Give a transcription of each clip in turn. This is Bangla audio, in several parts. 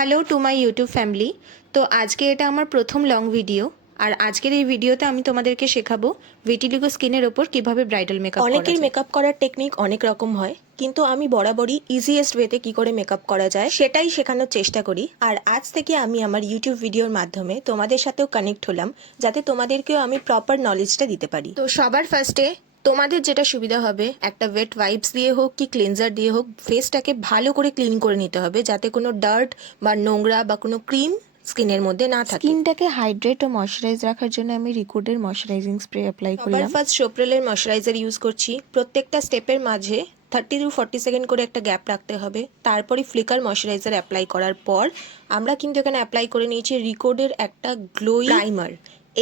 Hello to my YouTube family. তো আজকে এটা আমার প্রথম লং ভিডিও। আর আজকের এই ভিডিওতে আমি তোমাদেরকে শেখাবো ভিটিলিগো স্কিনের ওপর কিভাবে ব্রাইডাল মেকআপ করা যায়। অনেকের মেকআপ করার টেকনিক অনেক রকম হয়, কিন্তু আমি বরাবরই ইজিয়েস্ট ওয়েতে কি করে মেকআপ করা যায় সেটাই শেখানোর চেষ্টা করি। আর আজ থেকে আমি আমার ইউটিউব ভিডিওর মাধ্যমে তোমাদের সাথেও কানেক্ট হলাম, যাতে তোমাদেরকেও আমি প্রপার নলেজটা দিতে পারি। তো সবার ফার্স্টে তোমাদের যেটা সুবিধা হবে, একটা ওয়েট ওয়াইপস দিয়ে হোক কি ক্লিনজার দিয়ে হোক ফেসটাকে ভালো করে ক্লিন করে নিতে হবে, যাতে কোনো ডার্ট বা নোংরা বা কোনো ক্রিম স্কিনের মধ্যে না থাকে। স্কিনটাকে হাইড্রেট ও ময়শ্চারাইজ রাখার জন্য আমি রিকোডের ময়শ্চারাইজিং স্প্রে অ্যাপ্লাই সবার করলাম। ফার্স্ট সোপ্রেলের ময়শ্চারাইজার ইউজ করছি। প্রত্যেকটা স্টেপের মাঝে 30 to 40 সেকেন্ড করে একটা গ্যাপ রাখতে হবে। তারপরে ফ্লিকার ময়শ্চারাইজার অ্যাপ্লাই করার পর আমরা কিন্তু এখানে অ্যাপ্লাই করে নিয়েছি রিকোডের একটা গ্লোই প্রাইমার।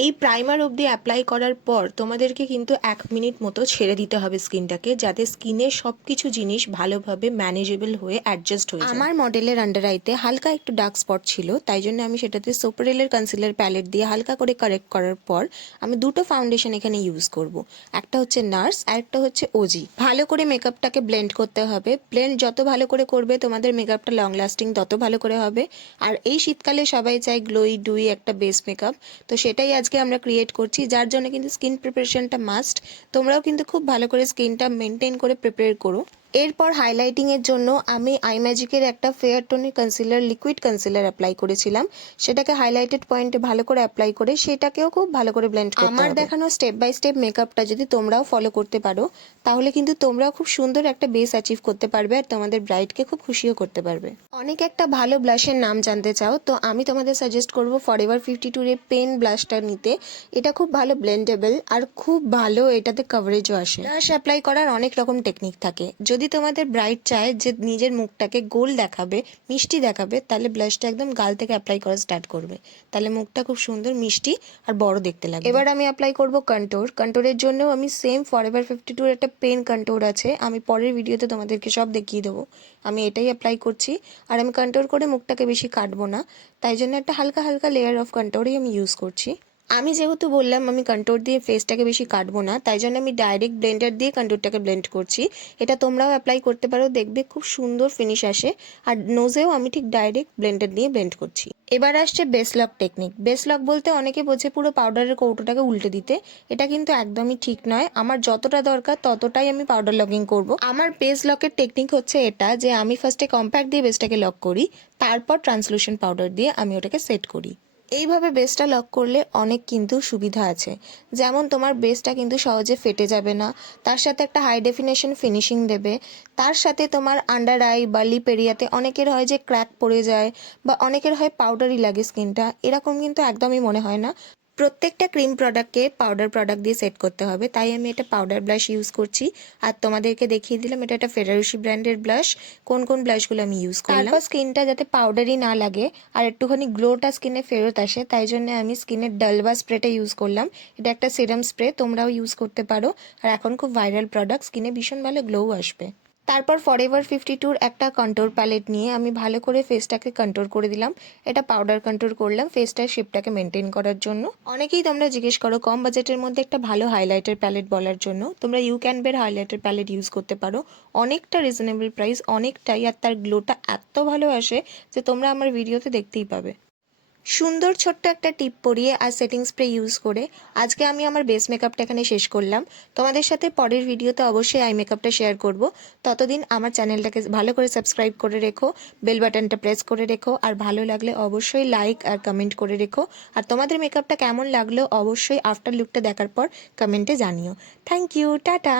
এই প্রাইমার অবধি অ্যাপ্লাই করার পর তোমাদেরকে কিন্তু 1 মিনিট মতো ছেড়ে দিতে হবে স্কিনটাকে, যাতে স্কিনের সব কিছু জিনিস ভালোভাবে ম্যানেজেবল হয়ে অ্যাডজাস্ট হয়ে যায়। আমার মডেলের আন্ডার আইতে হালকা একটু ডার্ক স্পট ছিল, তাই জন্য আমি সেটাতে সোপারেলের কনসিলার প্যালেট দিয়ে হালকা করে কারেক্ট করার পর আমি দুটো ফাউন্ডেশন এখানে ইউজ করব। একটা হচ্ছে নার্স আর একটা হচ্ছে ওজি। ভালো করে মেকআপটাকে ব্লেন্ড করতে হবে। ব্লেন্ড যত ভালো করে করবে তোমাদের মেকআপটা লং লাস্টিং তত ভালো করে হবে। আর এই শীতকালে সবাই চায় গ্লোই ডুই একটা বেস মেকআপ, তো সেটাই আজকে আমরা ক্রিয়েট করছি, যার জন্য কিন্তু স্কিন প্রিপারেশনটা মাস্ট। তোমরাও কিন্তু খুব ভালো করে স্কিনটা মেনটেন করে প্রিপেয়ার করো। এরপর হাইলাইটিংয়ের জন্য আমি আইম্যাজিকের একটা ফেয়ার টোনের কনসিলার লিকুইড কনসিলার অ্যাপ্লাই করেছিলাম। সেটাকে হাইলাইটেড পয়েন্টে ভালো করে অ্যাপ্লাই করে সেটাকেও খুব ভালো করে ব্লেন্ড করতে হবে। আমার দেখানো স্টেপ বাই স্টেপ মেকআপটা যদি তোমরাও ফলো করতে পারো, তাহলে কিন্তু তোমরাও খুব সুন্দর একটা বেস অ্যাচিভ করতে পারবে আর তোমাদের ব্রাইডকে খুব খুশিও করতে পারবে। অনেক একটা ভালো ব্লাশের নাম জানতে চাও, তো আমি তোমাদের সাজেস্ট করব ফরএভার 52 এর পেন ব্লাশটা নিতে। এটা খুব ভালো ব্লেন্ডেবল আর খুব ভালো এটাতে কভারেজও আসে। ব্লাশ অ্যাপ্লাই করার অনেক রকম টেকনিক থাকে। যদি তোমাদের ব্রাইড চায় যে নিজের মুখটাকে গোল দেখাবে, মিষ্টি দেখাবে, তাহলে ব্লাশটা একদম গাল থেকে অ্যাপ্লাই করা স্টার্ট করবে, তাহলে মুখটা খুব সুন্দর মিষ্টি আর বড় দেখতে লাগবে। এবার আমি অ্যাপ্লাই করব কন্ট্যুর। কন্ট্যুরের জন্য আমি সেম ফরএভার 52 এর একটা পেন কন্ট্যুর আছে, আমি পরের ভিডিওতে তোমাদেরকে সব দেখিয়ে দেবো। আমি এটাই অ্যাপ্লাই করছি। আর আমি কন্ট্যুর করে মুখটাকে বেশি কাটবো না, তাই জন্য একটা হালকা হালকা লেয়ার অফ কন্ট্যুরই আমি ইউজ করছি। আমি যেহেতু বললাম আমি কন্ট্যুর দিয়ে ফেসটাকে বেশি কাটবো না, তাই জন্য আমি ডাইরেক্ট ব্লেন্ডার দিয়ে কন্ট্যুরটাকে ব্লেন্ড করছি। এটা তোমরাও অ্যাপ্লাই করতে পারো, দেখবে খুব সুন্দর ফিনিশ আসে। আর নোজেও আমি ঠিক ডাইরেক্ট ব্লেন্ডার দিয়ে ব্লেন্ড করছি। এবার আসছে base lock technique. Base lock বলতে অনেকে বোঝে পুরো পাউডারের কৌটোটাকে উল্টে দিতে, এটা কিন্তু একদমই ঠিক নয়। আমার যতটা দরকার ততটাই আমি পাউডার লকিং করব। আমার বেস লকের টেকনিক হচ্ছে এটা, যে আমি ফার্স্টে কম্প্যাক্ট দিয়ে বেসটাকে লক করি, তারপর ট্রান্সলুশন পাউডার দিয়ে আমি ওটাকে সেট করি। এইভাবে বেসটা লক করলে অনেক কিন্তু সুবিধা আছে। যেমন তোমার বেসটা কিন্তু সহজে ফেটে যাবে না, তার সাথে একটা হাই ডেফিনেশন ফিনিশিং দেবে। তার সাথে তোমার আন্ডার আই বা লিপ এরিয়াতে অনেকের হয় যে ক্র্যাক পড়ে যায় বা অনেকের হয় পাউডারি লাগে স্কিনটা, এরকম কিন্তু একদমই মনে হয় না। প্রত্যেকটা ক্রিম প্রোডাক্টকে পাউডার প্রোডাক্ট দিয়ে সেট করতে হবে, তাই আমি এটা পাউডার ব্লাশ ইউজ করছি। আর তোমাদেরকে দেখিয়ে দিলাম এটা একটা ফেরারুশি ব্র্যান্ডের ব্লাশ, কোন কোন ব্লাশগুলো আমি ইউজ করলাম। তারপর স্কিনটা যাতে পাউডারি না লাগে আর একটুখানি গ্লোটা স্কিনে ফেরত আসে, তাই জন্য আমি স্কিনের ডালবা স্প্রেটা ইউজ করলাম। এটা একটা সিরাম স্প্রে, তোমরাও ইউজ করতে পারো। আর এখন খুব ভাইরাল প্রোডাক্ট, স্কিনে ভীষণ ভালো গ্লো আসবে। তারপর ফরএভার 52 একটা কন্ট্যুর প্যালেট নিয়ে আমি ভালো করে ফেসটাকে কন্ট্যুর করে দিলাম। এটা পাউডার কন্ট্যুর করলাম ফেসটার শেপটাকে মেনটেন করার জন্য। অনেকেই তোমরা জিজ্ঞেস করো কম বাজেটের মধ্যে একটা ভালো হাইলাইটার প্যালেট বলার জন্য, তোমরা ইউ ক্যান বের হাইলাইটার প্যালেট ইউজ করতে পারো। অনেকটা রিজনেবল প্রাইস, অনেকটাই, আর তার গ্লোটা এত ভালো আসে যে তোমরা আমার ভিডিওতে দেখতেই পাবে। সুন্দর ছোট্ট একটা টিপ পরিয়ে আর সেটিং স্প্রে ইউজ করে আজকে আমি আমার বেস মেকআপটা এখানে শেষ করলাম। তোমাদের সাথে পরের ভিডিওতে অবশ্যই আই মেকআপটা শেয়ার করব। ততদিন আমার চ্যানেলটাকে ভালো করে সাবস্ক্রাইব করে রেখো, বেল বাটনটা প্রেস করে রেখো, আর ভালো লাগলে অবশ্যই লাইক আর কমেন্ট করে রেখো। আর তোমাদের মেকআপটা কেমন লাগলো অবশ্যই আফটার লুকটা দেখার পর কমেন্টে জানিও। Thank you, tata.